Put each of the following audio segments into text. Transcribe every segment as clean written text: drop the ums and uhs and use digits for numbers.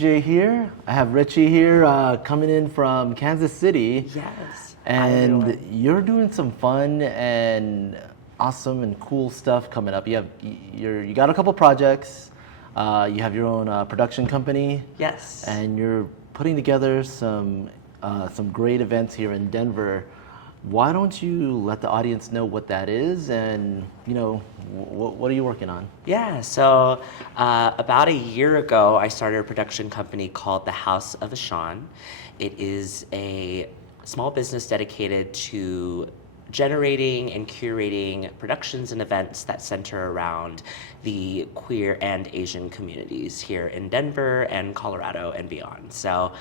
JJ here. I have Richi here coming in from Kansas City. Yes. And you're doing some fun and awesome and cool stuff coming up. You got a couple projects. You have your own production company. Yes. And you're putting together some great events here in Denver. Why don't you let the audience know what that is and, what are you working on? Yeah, so about a year ago, I started a production company called the House of Ishan. It is a small business dedicated to generating and curating productions and events that center around the queer and Asian communities here in Denver and Colorado and beyond. So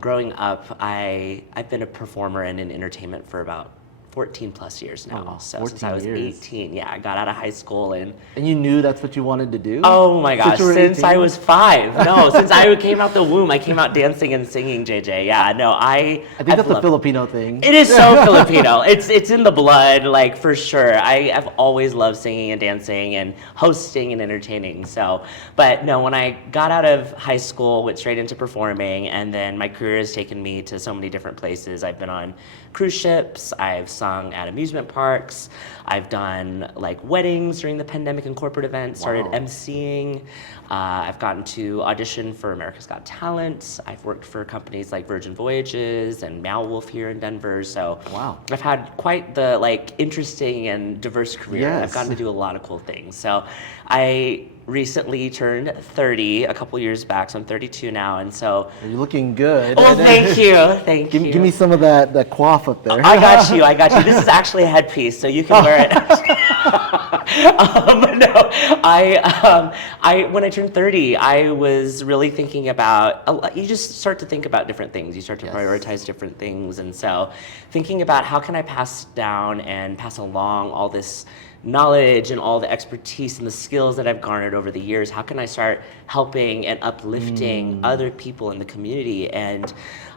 growing up, I've been a performer and in entertainment for about 14 plus years now. Oh, so since I was 18, I got out of high school and you knew that's what you wanted to do? Oh my gosh, since I was 5. No, since I came out the womb, I came out dancing and singing, JJ. Yeah, no, I think that's a Filipino thing. It is so Filipino. It's in the blood, like for sure. I've always loved singing and dancing and hosting and entertaining. So, but no, when I got out of high school, went straight into performing, and then my career has taken me to so many different places. I've been on cruise ships, I've sung at amusement parks, I've done like weddings during the pandemic and corporate events, started emceeing. I've gotten to audition for America's Got Talent. I've worked for companies like Virgin Voyages and Meow Wolf here in Denver. So I've had quite the interesting and diverse career. Yes. I've gotten to do a lot of cool things. So I recently turned 30 a couple years back, so I'm 32 now, and so you're looking good. Oh, thank you. Give me some of that coif up there. I got you. This is actually a headpiece, so you can wear it. When I turned 30, I was really thinking about, you just start to think about different things. You start to prioritize different things, and so thinking about how can I pass down and pass along all this knowledge and all the expertise and the skills that I've garnered over the years, how can I start helping and uplifting other people in the community? And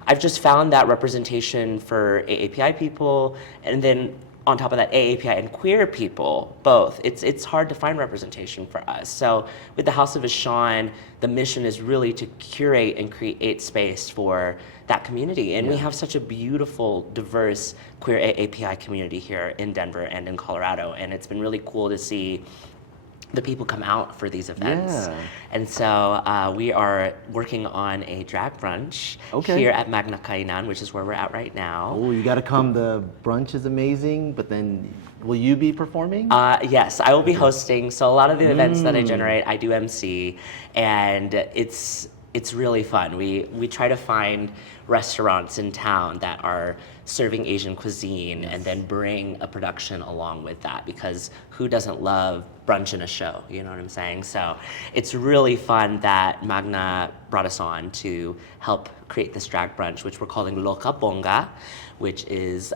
I've just found that representation for AAPI people, and then on top of that, AAPI and queer people, both. It's hard to find representation for us. So with the House of Ishan, the mission is really to curate and create space for that community. And we have such a beautiful, diverse queer AAPI community here in Denver and in Colorado. And it's been really cool to see the people come out for these events. Yeah. And so we are working on a drag brunch here at Magna Kainan, which is where we're at right now. Oh, you got to come. The brunch is amazing, but then will you be performing? Yes, I will be hosting. So a lot of the events that I generate, I do MC, and it's really fun. We try to find restaurants in town that are serving Asian cuisine and then bring a production along with that, because who doesn't love brunch in a show, you know what I'm saying? So it's really fun that Magna brought us on to help create this drag brunch, which we're calling Loca Bonga, which is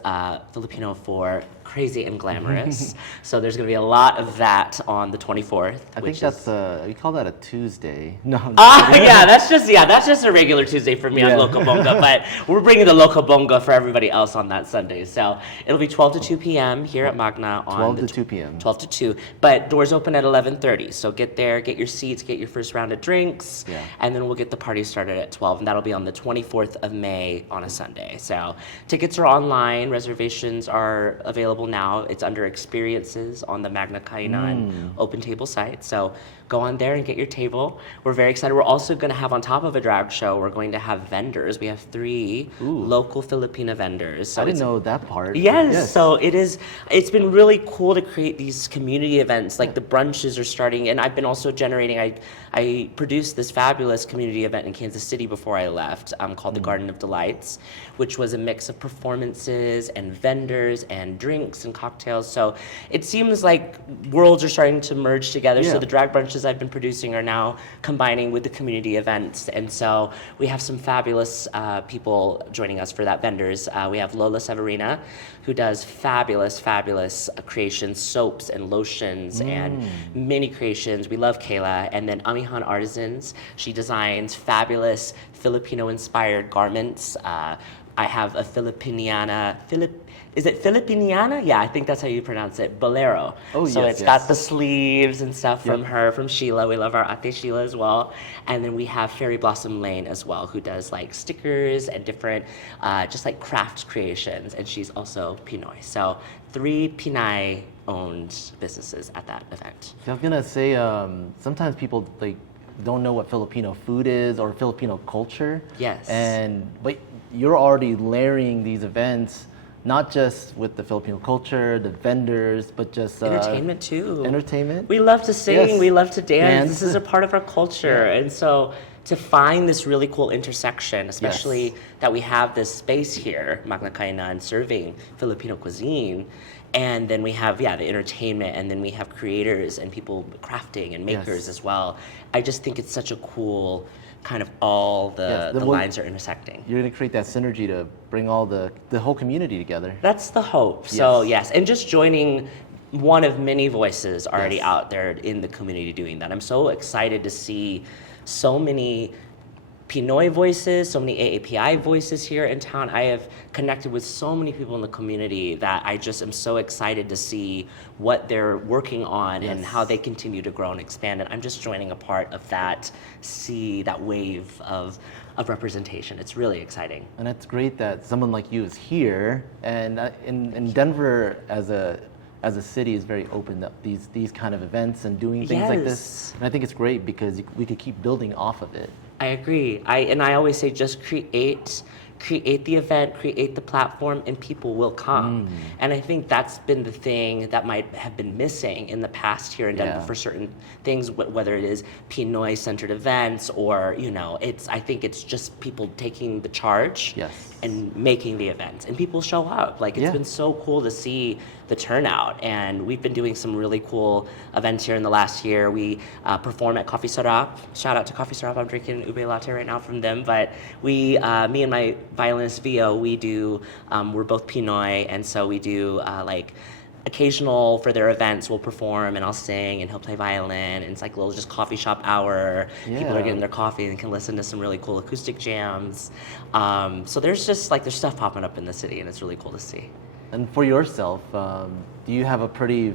Filipino for crazy and glamorous. So there's going to be a lot of that on the 24th. I think that's we call that a Tuesday. No. That's just a regular Tuesday for me on Loca Bonga, but we're bringing the Loca Bonga for everybody else on that Sunday. So it'll be 12 to 2 p.m. here at Magna on 12 to 2 p.m. 12 to 2, but doors open at 11:30. So get there, get your seats, get your first round of drinks, and then we'll get the party started at 12, and that'll be on the 24th of May on a Sunday. So tickets are online, reservations are available now. It's under experiences on the Magna Kainan open table site. So go on there and get your table. We're very excited. We're also going to have, on top of a drag show, we're going to have vendors. We have 3 local Filipino vendors. So I didn't know that part. Yes. So it's been really cool to create these community events. Like the brunches are starting, and I've been also generating, I produced this fabulous community event in Kansas City before I left called the Garden of Delights, which was a mix of performances and vendors and drinks and cocktails. So it seems like worlds are starting to merge together. So the drag brunches I've been producing are now combining with the community events. And so we have some fabulous people joining us for that, vendors. We have Lola Severina, who does fabulous creations, soaps and lotions and mini creations. We love Kayla. And then Amihan Artisans. She designs fabulous Filipino-inspired garments, I have a is it Filipiniana? Yeah, I think that's how you pronounce it. Bolero. Oh, so yes, it's yes. got the sleeves and stuff from Yep. her, from Sheila. We love our Ate Sheila as well. And then we have Fairy Blossom Lane as well, who does like stickers and different, just like craft creations. And she's also Pinoy. So 3 Pinay owned businesses at that event. I was gonna say, sometimes people like don't know what Filipino food is or Filipino culture. Yes. But you're already layering these events, not just with the Filipino culture, the vendors, but just Entertainment too. Entertainment. We love to sing, Yes. we love to dance. Dance. This is a part of our culture. Yeah. And so to find this really cool intersection, especially Yes. that we have this space here, Magna Kainan, serving Filipino cuisine. And then we have, the entertainment, and then we have creators and people crafting and makers Yes. as well. I just think it's such a cool kind of all Yes, the the lines are intersecting. You're gonna create that synergy to bring all the whole community together. That's the hope. So Yes. yes, and just joining one of many voices already Yes. out there in the community doing that. I'm so excited to see so many Pinoy voices, so many AAPI voices here in town. I have connected with so many people in the community that I just am so excited to see what they're working on and Yes. how they continue to grow and expand. And I'm just joining a part of that that wave of representation. It's really exciting. And it's great that someone like you is here. And in Denver, as a city, is very open to these kind of events and doing things like this. Yes. And I think it's great because we could keep building off of it. I agree. I always say just create the event, create the platform, and people will come. And I think that's been the thing that might have been missing in the past here in Denver Yeah. for certain things, whether it is Pinoy-centered events or, I think it's just people taking the charge Yes. and making the events. And people show up. Like, it's Yeah. been so cool to see the turnout. And we've been doing some really cool events here in the last year. We perform at Coffee Sarap. Shout out to Coffee Sarap. I'm drinking an ube latte right now from them. But me and my violinist Vio, we're both Pinoy. And so we do occasional for their events, we'll perform and I'll sing and he'll play violin. And it's like a little just coffee shop hour. People are Yeah. getting their coffee and can listen to some really cool acoustic jams. So there's just there's stuff popping up in the city and it's really cool to see. And for yourself, do you have a pretty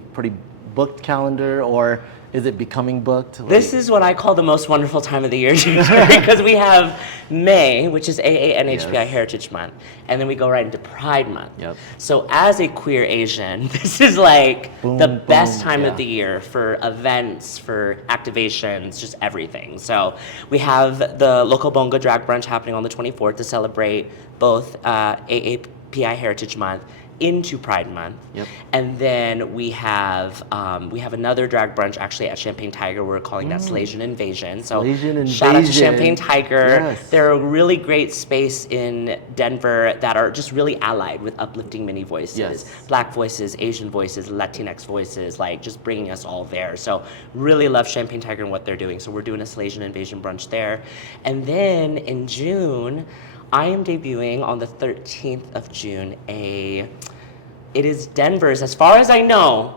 booked calendar, or is it becoming booked? This is what I call the most wonderful time of the year, because we have May, which is AANHPI Yes. Heritage Month, and then we go right into Pride Month. Yep. So as a queer Asian, this is like the Boom, best boom, time yeah. of the year for events, for activations, just everything. So we have the local bonga drag brunch happening on the 24th to celebrate both AAPI Heritage Month into Pride Month. Yep. And then we have another drag brunch actually at Champagne Tiger. We're calling that Salesian Invasion. So Salesian shout out to Invasion. Champagne Tiger. Yes. They're a really great space in Denver that are just really allied with uplifting many voices. Yes. Black voices, Asian voices, Latinx voices, like just bringing us all there. So really love Champagne Tiger and what they're doing. So we're doing a Salesian Invasion brunch there. And then in June, I am debuting on the 13th of June it is Denver's, as far as I know,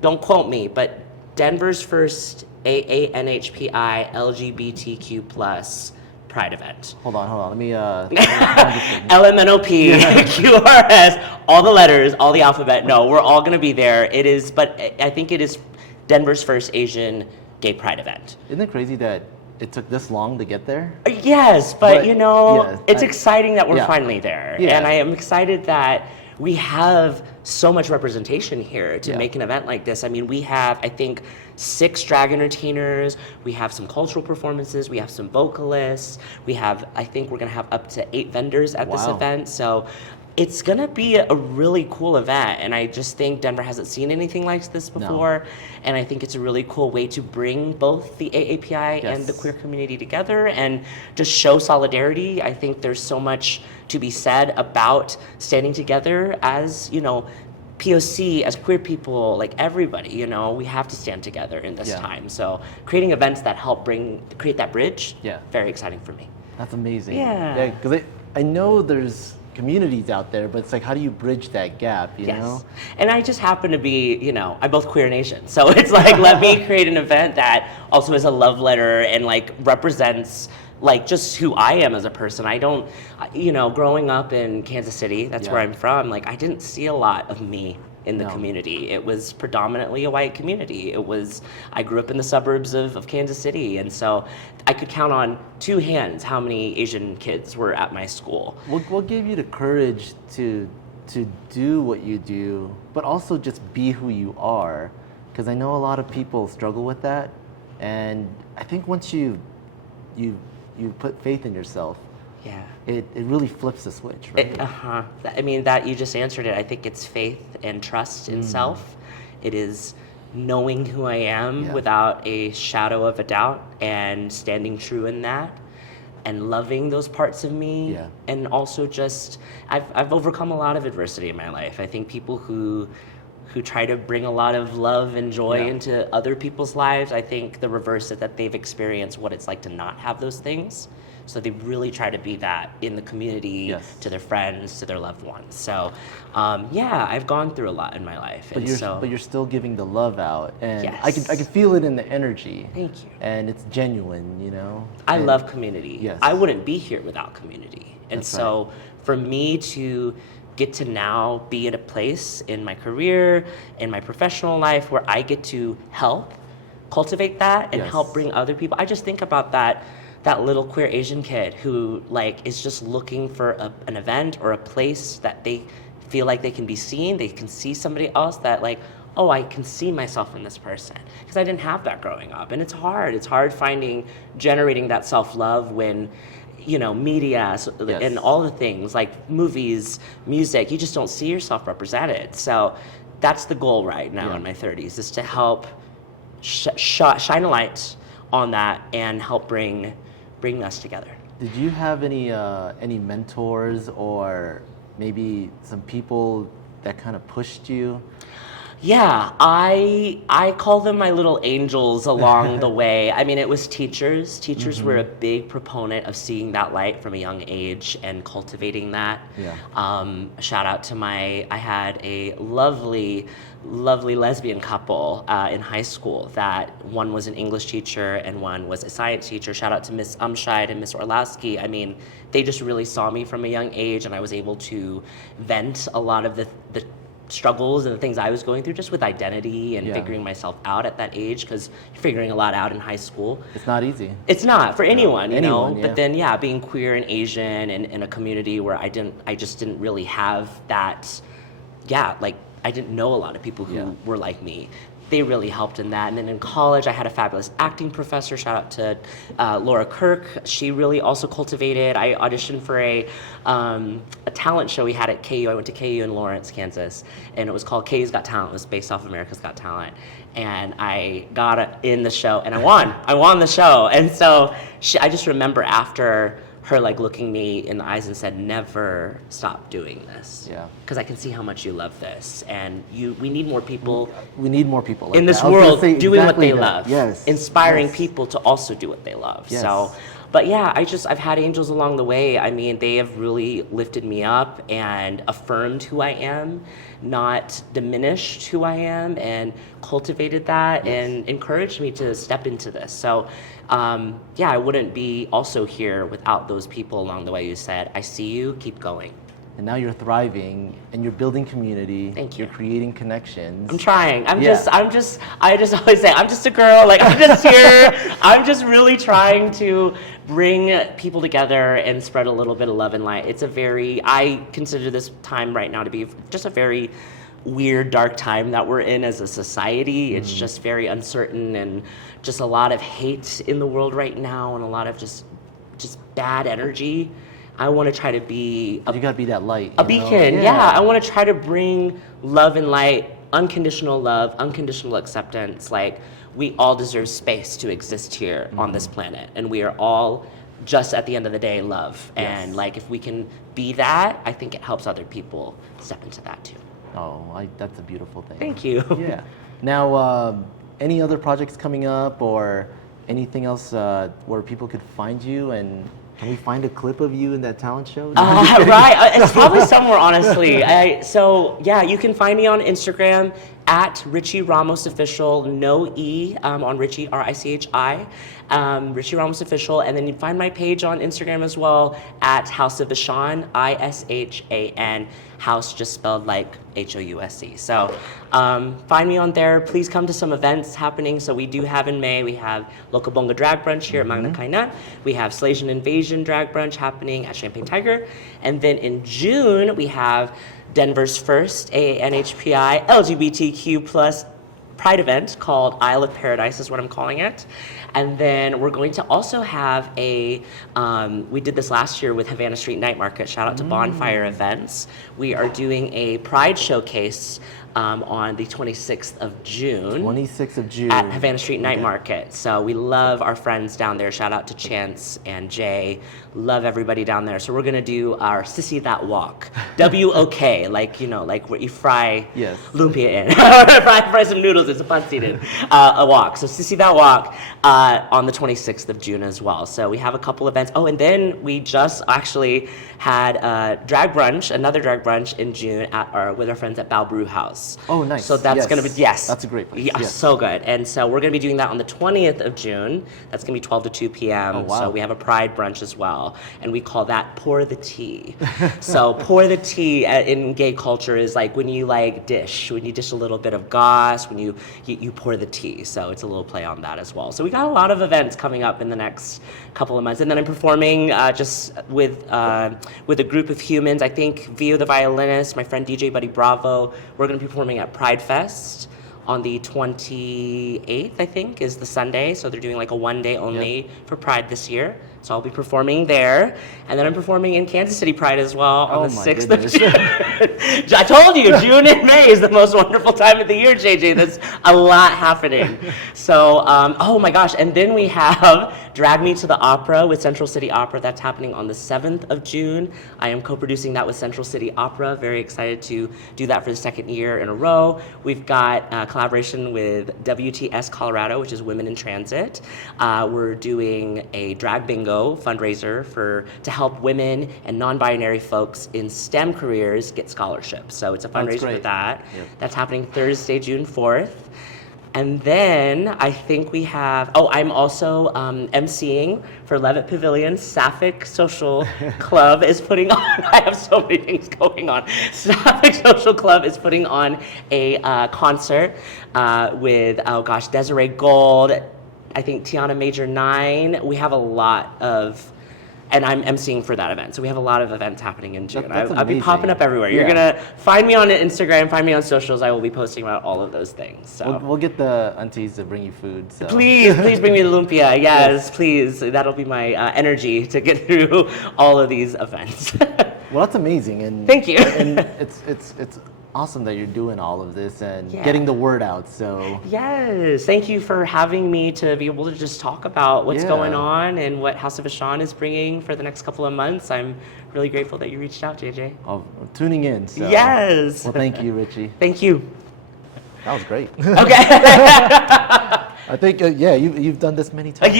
don't quote me, but Denver's first AANHPI LGBTQ plus Pride event. Hold on. Let me. LMNOP, QRS, all the letters, all the alphabet. No, we're all going to be there. It is, but I think it is Denver's first Asian gay Pride event. Isn't it crazy that it took this long to get there? Yes, but yeah, it's exciting that we're yeah. finally there. Yeah. And I am excited that we have so much representation here to Yeah. make an event like this. I mean, we have, I think, 6 drag entertainers, we have some cultural performances, we have some vocalists, I think we're gonna have up to 8 vendors at this Wow. event. So it's gonna be a really cool event, and I just think Denver hasn't seen anything like this before, and I think it's a really cool way to bring both the AAPI and the Yes. queer community together and just show solidarity. I think there's so much to be said about standing together as, POC, as queer people, like everybody, we have to stand together in this Yeah. time. So creating events that help create that bridge, Yeah. very exciting for me. That's amazing. Yeah. Because I know there's communities out there, but it's like, how do you bridge that gap, you know? And I just happen to be, I'm both queer and Asian. So it's like, let me create an event that also is a love letter and like represents like just who I am as a person. I don't, growing up in Kansas City, that's where I'm from, like I didn't see a lot of me in the community. It was predominantly a white community. I grew up in the suburbs of Kansas City, and so I could count on two hands how many Asian kids were at my school. What gave you the courage to do what you do, but also just be who you are? Because I know a lot of people struggle with that, and I think once you put faith in yourself, it really flips the switch, right? I mean, that you just answered it. I think it's faith and trust in self. It is knowing who I am without a shadow of a doubt and standing true in that and loving those parts of me. And also just, I've overcome a lot of adversity in my life. I think people who try to bring a lot of love and joy into other people's lives, I think the reverse is that they've experienced what it's like to not have those things. So they really try to be that in the community, to their friends, to their loved ones. So, I've gone through a lot in my life. But you're still giving the love out, and I can feel it in the energy. Thank you. And it's genuine, I love community. Yes. I wouldn't be here without community. And That's so right. for me to get to now be at a place in my career, in my professional life, where I get to help cultivate that and help bring other people. I just think about that little queer Asian kid who like is just looking for an event or a place that they feel like they can be seen, they can see somebody else that like, oh, I can see myself in this person. Because I didn't have that growing up. And it's hard generating that self-love when, media and all the things like movies, music, you just don't see yourself represented. So that's the goal right now in my 30s, is to help shine a light on that and help bring us together. Did you have any mentors or maybe some people that kind of pushed you? Yeah, I call them my little angels along the way. I mean, it was teachers. Teachers were a big proponent of seeing that light from a young age and cultivating that. Shout out to I had a lovely lesbian couple in high school that one was an English teacher and one was a science teacher. Shout out to Miss Umscheid and Miss Orlowski. I mean, they just really saw me from a young age, and I was able to vent a lot of the struggles and the things I was going through just with identity and figuring myself out at that age, because you're figuring a lot out in high school. It's not easy. It's not for anyone, you know. Yeah. But then, being queer and Asian and in a community where I just didn't really have that. I didn't know a lot of people who were like me. They really helped in that. And then in college, I had a fabulous acting professor. Shout out to Laura Kirk. She really also cultivated. I auditioned for a talent show we had at KU. I went to KU in Lawrence, Kansas, and it was called KU's Got Talent. It was based off America's Got Talent. And I got in the show, and I won. I won the show. And so I just remember after her like looking me in the eyes and said, "Never stop doing this." Because I can see how much you love this, and we need more people. We need more people like in this that. world doing what they that. love. Yes. Inspiring people to also do what they love. Yes. So, but I've had angels along the way. I mean, they have really lifted me up and affirmed who I am, not diminished who I am, and cultivated that and encouraged me to step into this. So, I wouldn't be also here without those people along the way who said, "I see you, keep going." And now you're thriving and you're building community. Thank you. You're creating connections. I'm trying. I just always say, I'm just a girl. Like, I'm just here. I'm just really trying to bring people together and spread a little bit of love and light. I consider this time right now to be just a very weird, dark time that we're in as a society. It's just very uncertain and just a lot of hate in the world right now and a lot of just bad energy. I want to try to be you gotta be that light. A beacon, I want to try to bring love and light, unconditional love, unconditional acceptance. Like, we all deserve space to exist here on this planet, and we are all just at the end of the day love. And like, if we can be that, I think it helps other people step into that too. Oh, that's a beautiful thing. Thank you. Yeah. Now, any other projects coming up or anything else where people could find you and Can we find a clip of you in that talent show? Right, it's probably somewhere, honestly. So yeah, you can find me on Instagram at Richi Ramos Official, no E on Richi, R-I-C-H-I, Richi Ramos Official, and then you find my page on Instagram as well at House of Ishan, I-S-H-A-N, House just spelled like H-O-U-S-E. So find me on there. Please come to some events happening. So we do have in May, we have Local Bonga Drag Brunch here at Magna Kaina. We have Slasian Invasion Drag Brunch happening at Champagne Tiger. And then in June, we have Denver's first AANHPI LGBTQ plus Pride event called Isle of Paradise is what I'm calling it. And then we're going to also have a, we did this last year with Havana Street Night Market, shout out to Bonfire Events. We are doing a Pride showcase on the 26th of June. 26th of June. At Havana Street Night Market. So we love our friends down there. Shout out to Chance and Jay. Love everybody down there. So we're gonna do our Sissy That Walk. W-O-K, like, you know, like where you fry lumpia in. fry some noodles, it's a pun seated a walk. So Sissy That Walk on the 26th of June as well. So we have a couple events. Oh, and then we just actually had a drag brunch, another drag brunch in June with our friends at Bao Brew House. Oh, nice. So that's going to be, That's a great place. Yeah, so good. And so we're going to be doing that on the 20th of June. That's going to be 12 to 2 p.m. Oh, wow. So we have a Pride brunch as well. And we call that Pour the Tea. So pour the tea in gay culture is like when you like when you dish a little bit of goss, when you pour the tea. So it's a little play on that as well. So we got a lot of events coming up in the next couple of months. And then I'm performing just with a group of humans. I think Vio the violinist, my friend DJ Buddy Bravo, we're going to be performing at Pride Fest on the 28th, I think, is the Sunday. So they're doing like a one day only for Pride this year. So I'll be performing there. And then I'm performing in Kansas City Pride as well on the 6th of June. I told you, June and May is the most wonderful time of the year, JJ. There's a lot happening. So, oh my gosh. And then we have Drag Me to the Opera with Central City Opera. That's happening on the 7th of June. I am co-producing that with Central City Opera. Very excited to do that for the second year in a row. We've got collaboration with WTS Colorado, which is Women in Transit. We're doing a drag bingo fundraiser to help women and non-binary folks in STEM careers get scholarships. So it's a fundraiser for that. Yep. That's happening Thursday, June 4th. And then I think we have, I'm also emceeing for Levitt Pavilion. Sapphic Social Club is putting on, I have so many things going on. Sapphic Social Club is putting on a concert with, Desiree Gold, I think Tiana Major 9. We have a lot of, and I'm emceeing for that event. So we have a lot of events happening in June. I'll be popping up everywhere. You're gonna find me on Instagram, find me on socials. I will be posting about all of those things. So we'll get the aunties to bring you food. So. Please bring me the lumpia. Yes, please. That'll be my energy to get through all of these events. Well, that's amazing, and thank you. And it's awesome that you're doing all of this and getting the word out. So yes, thank you for having me to be able to just talk about what's going on and what House of Ishan is bringing for the next couple of months. I'm really grateful that you reached out, JJ. Oh, tuning in. So. Yes. Well, thank you, Richi. Thank you. That was great. Okay. I think you've done this many times.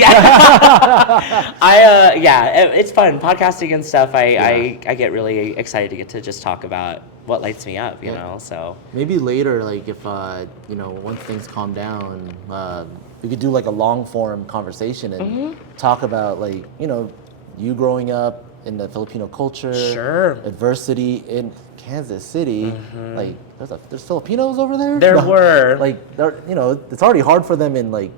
It's fun podcasting and stuff. I get really excited to get to just talk about what lights me up, you know. So maybe later, like if once things calm down, we could do like a long form conversation and talk about like you growing up in the Filipino culture, adversity in Kansas City. Like there's Filipinos over there. There were it's already hard for them in like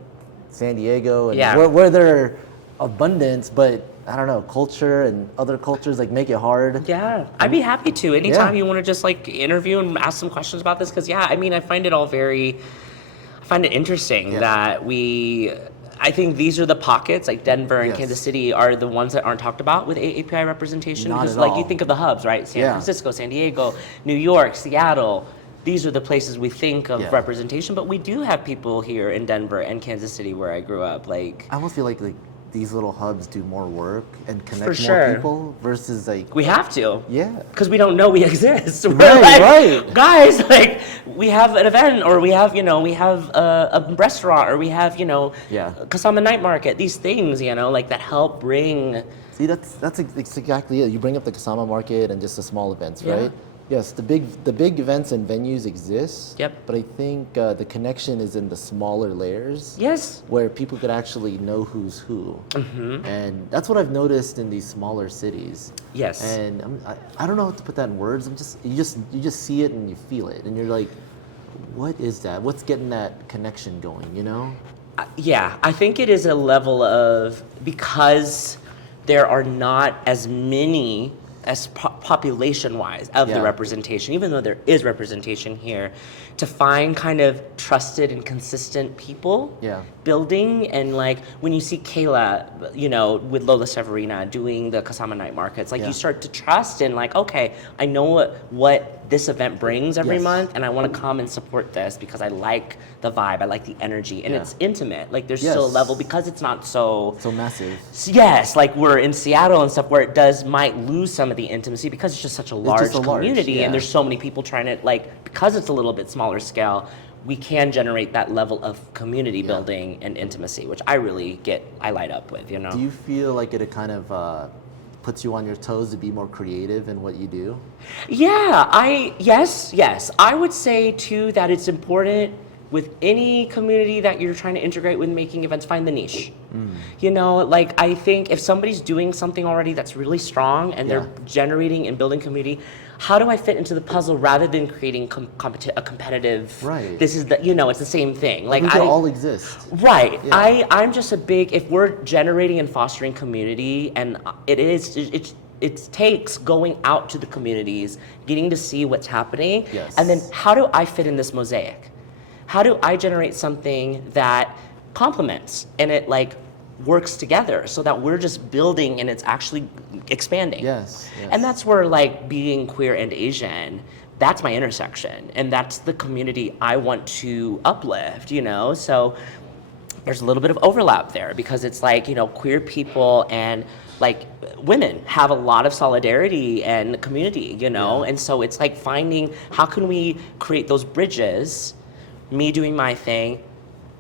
San Diego and where they're abundance, but I don't know, culture and other cultures like make it hard. Yeah, I'd be happy to. Anytime you want to just like interview and ask some questions about this, because I find it interesting that I think these are the pockets, like Denver and Kansas City are the ones that aren't talked about with AAPI representation. Because like you think of the hubs, right? San Francisco, San Diego, New York, Seattle. These are the places we think of representation, but we do have people here in Denver and Kansas City where I grew up. Like I almost feel like these little hubs do more work and connect more sure. people versus like We have to. yeah. Because we don't know we exist. We're Right, like, right. guys, like, we have an event, or we have, we have a restaurant, or we have, Yeah. Kasama Night Market, these things, like that help bring. See, that's exactly it. You bring up the Kasama market and just the small events, Yeah. right? Yes, the big events and venues exist. Yep. But I think the connection is in the smaller layers. Yes. Where people could actually know who's who. Mm-hmm. And that's what I've noticed in these smaller cities. Yes. And I don't know how to put that in words. You just see it and you feel it, and you're like, what is that? What's getting that connection going? Yeah, I think it is a level of, because there are not as many as population-wise of the Yeah. representation, even though there is representation here, to find kind of trusted and consistent people Yeah. building. And like when you see Kayla, with Lola Severina doing the Kasama Night Markets, like Yeah. you start to trust in like, okay, I know what this event brings every Yes. month, and I want to come and support this because I like the vibe, I like the energy, and Yeah. it's intimate. Like there's Yes. still a level, because it's not so massive. yes, like we're in Seattle and stuff, where it might lose some of the intimacy because it's just such a large just a large, community, yeah. and there's so many people trying to, like, because it's a little bit smaller scale, we can generate that level of community building and intimacy, which I light up with, Do you feel like it kind of puts you on your toes to be more creative in what you do? Yeah, yes. I would say too that it's important with any community that you're trying to integrate with making events, find the niche. Like I think if somebody's doing something already that's really strong and they're generating and building community, how do I fit into the puzzle rather than creating a competitive? Right. This is it's the same thing. Like We could all exist. Right. Yeah. I'm just a big, if we're generating and fostering community, and it takes going out to the communities, getting to see what's happening, Yes. and then how do I fit in this mosaic? How do I generate something that complements and it like works together so that we're just building and it's actually expanding? Yes. And that's where like being queer and Asian, that's my intersection, and that's the community I want to uplift, So there's a little bit of overlap there because it's like, queer people and like women have a lot of solidarity and community, And so it's like finding how can we create those bridges, me doing my thing,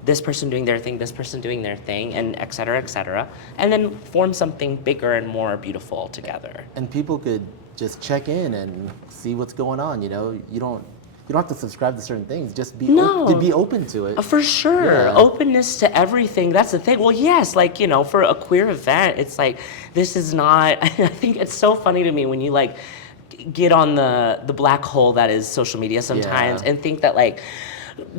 this person doing their thing, this person doing their thing, and et cetera, and then form something bigger and more beautiful together. And people could just check in and see what's going on. You don't have to subscribe to certain things. Just be be open to it. For sure. Yeah. Openness to everything. That's the thing. Well, yes, like, for a queer event, it's like, this is not, I think it's so funny to me when you like get on the black hole that is social media sometimes and think that like,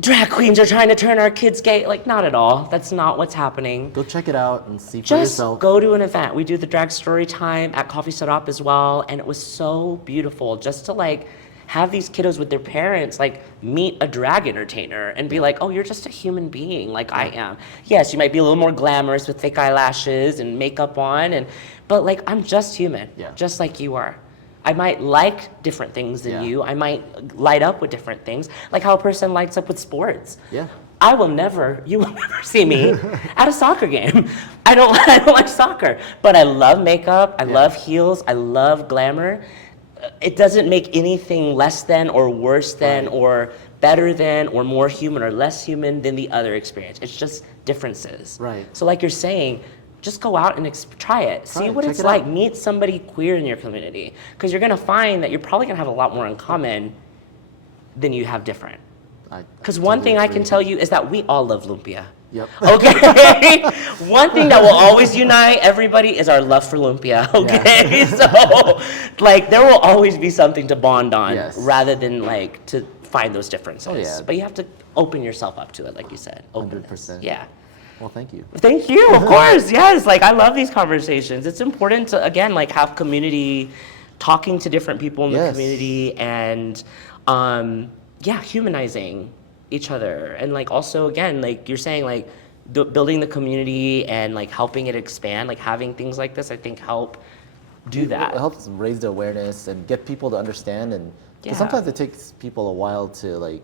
drag queens are trying to turn our kids gay. Like, not at all. That's not what's happening. Go check it out and see for Just yourself. go to an event. We do the drag story time at Coffee Syrup as well, and it was so beautiful just to like have these kiddos with their parents like meet a drag entertainer and be like, oh, you're just a human being like I am. Yes, you might be a little more glamorous with thick eyelashes and makeup on, but like I'm just human, just like you are. I might like different things than you. I might light up with different things, like how a person lights up with sports. Yeah. You will never see me at a soccer game. I don't like soccer, but I love makeup. I love heels. I love glamour. It doesn't make anything less than or worse than or better than or more human or less human than the other experience. It's just differences. Right. So like you're saying, just go out and try it. See what it's like. Meet somebody queer in your community. Because you're going to find that you're probably going to have a lot more in common than you have different. Because one thing I can tell you is that we all love lumpia. Yep. Okay? One thing that will always unite everybody is our love for lumpia. Okay? So, like, there will always be something to bond on rather than, like, to find those differences. Oh, yeah. But you have to open yourself up to it, like you said. 100%. Yeah. Well, thank you. Thank you, of course, yes. Like, I love these conversations. It's important to, again, like, have community, talking to different people in the community and, humanizing each other. And, like, also, again, like you're saying, like, building the community and, like, helping it expand, like, having things like this, I think, help do that. It helps raise the awareness and get people to understand. And 'cause sometimes it takes people a while to, like,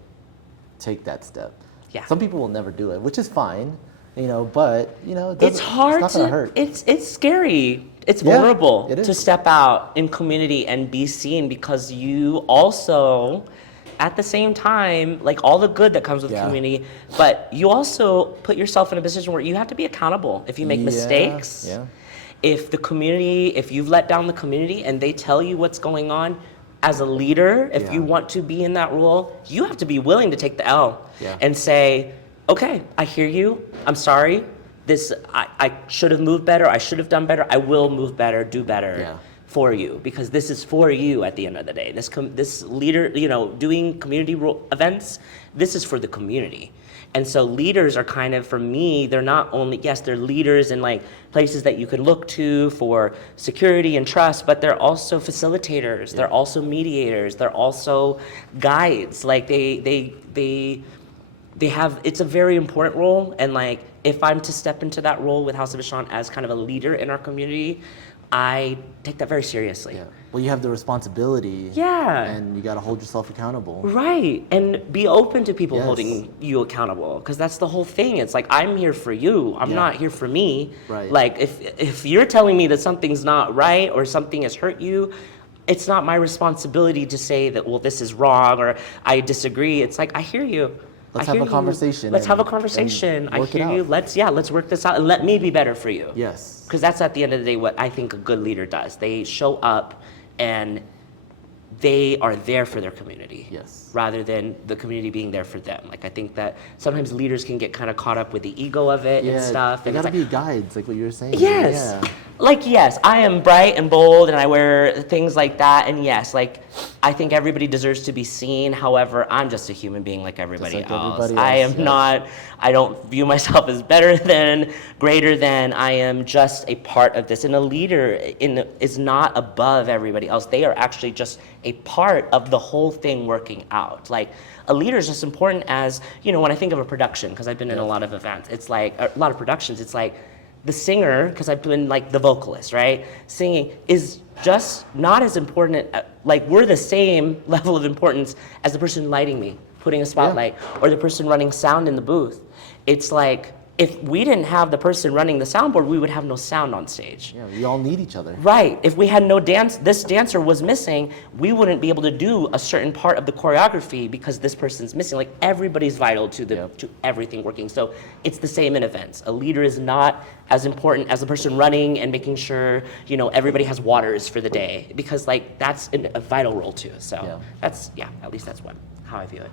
take that step. Yeah. Some people will never do it, which is fine. But It's hard it's not gonna to. hurt. It's scary. It's Yeah, vulnerable it is. to step out in community and be seen because you also, at the same time, like all the good that comes with Yeah. community, but you also put yourself in a position where you have to be accountable if you make mistakes. Yeah. If you've let down the community and they tell you what's going on, as a leader, if you Yeah. want to be in that role, you have to be willing to take the L Yeah. and say, okay, I hear you. I'm sorry. I should have moved better. I should have done better. I will move better, do better Yeah. for you because this is for you at the end of the day. This leader, doing community events, this is for the community. And so leaders are kind of, for me, they're not only, yes, they're leaders in like places that you can look to for security and trust, but they're also facilitators. They're also mediators. They're also guides. Like they have, it's a very important role. And like, if I'm to step into that role with House of Ishan as kind of a leader in our community, I take that very seriously. Yeah. Well, you have the responsibility. Yeah. And you got to hold yourself accountable. Right. And be open to people Yes. holding you accountable. Because that's the whole thing. It's like, I'm here for you. I'm Yeah. not here for me. Right. Like, if you're telling me that something's not right or something has hurt you, it's not my responsibility to say that, well, this is wrong or I disagree. It's like, I hear you. Let's I have hear a you. conversation Let's have a and conversation. I work it hear you. out. Let's work this out and let me be better for you. Yes. Because that's at the end of the day what I think a good leader does. They show up and they are there for their community. Yes. Rather than the community being there for them. Like I think that sometimes leaders can get kind of caught up with the ego of it and stuff. They And got to it's like, be guides, like what you were saying. yes. Yeah. Like, yes, I am bright and bold and I wear things like that. And yes, like, I think everybody deserves to be seen. However, I'm just a human being like everybody like else. everybody I else, am yes. not, I don't view myself as better than, greater than. I am just a part of this. And a leader is not above everybody else. They are actually just a part of the whole thing working out. Like, a leader is just important as, when I think of a production, because I've been in a lot of events, it's like, a lot of productions, it's like, the singer, because I've been like the vocalist, right? Singing is just not as important, like we're the same level of importance as the person lighting me, putting a spotlight, or the person running sound in the booth. It's like, if we didn't have the person running the soundboard, we would have no sound on stage. Yeah, we all need each other. Right. If we had no dance, this dancer was missing, we wouldn't be able to do a certain part of the choreography because this person's missing. Like everybody's vital to to everything working. So it's the same in events. A leader is not as important as the person running and making sure, everybody has waters for the day because like that's a vital role too. So that's, at least that's how I view it.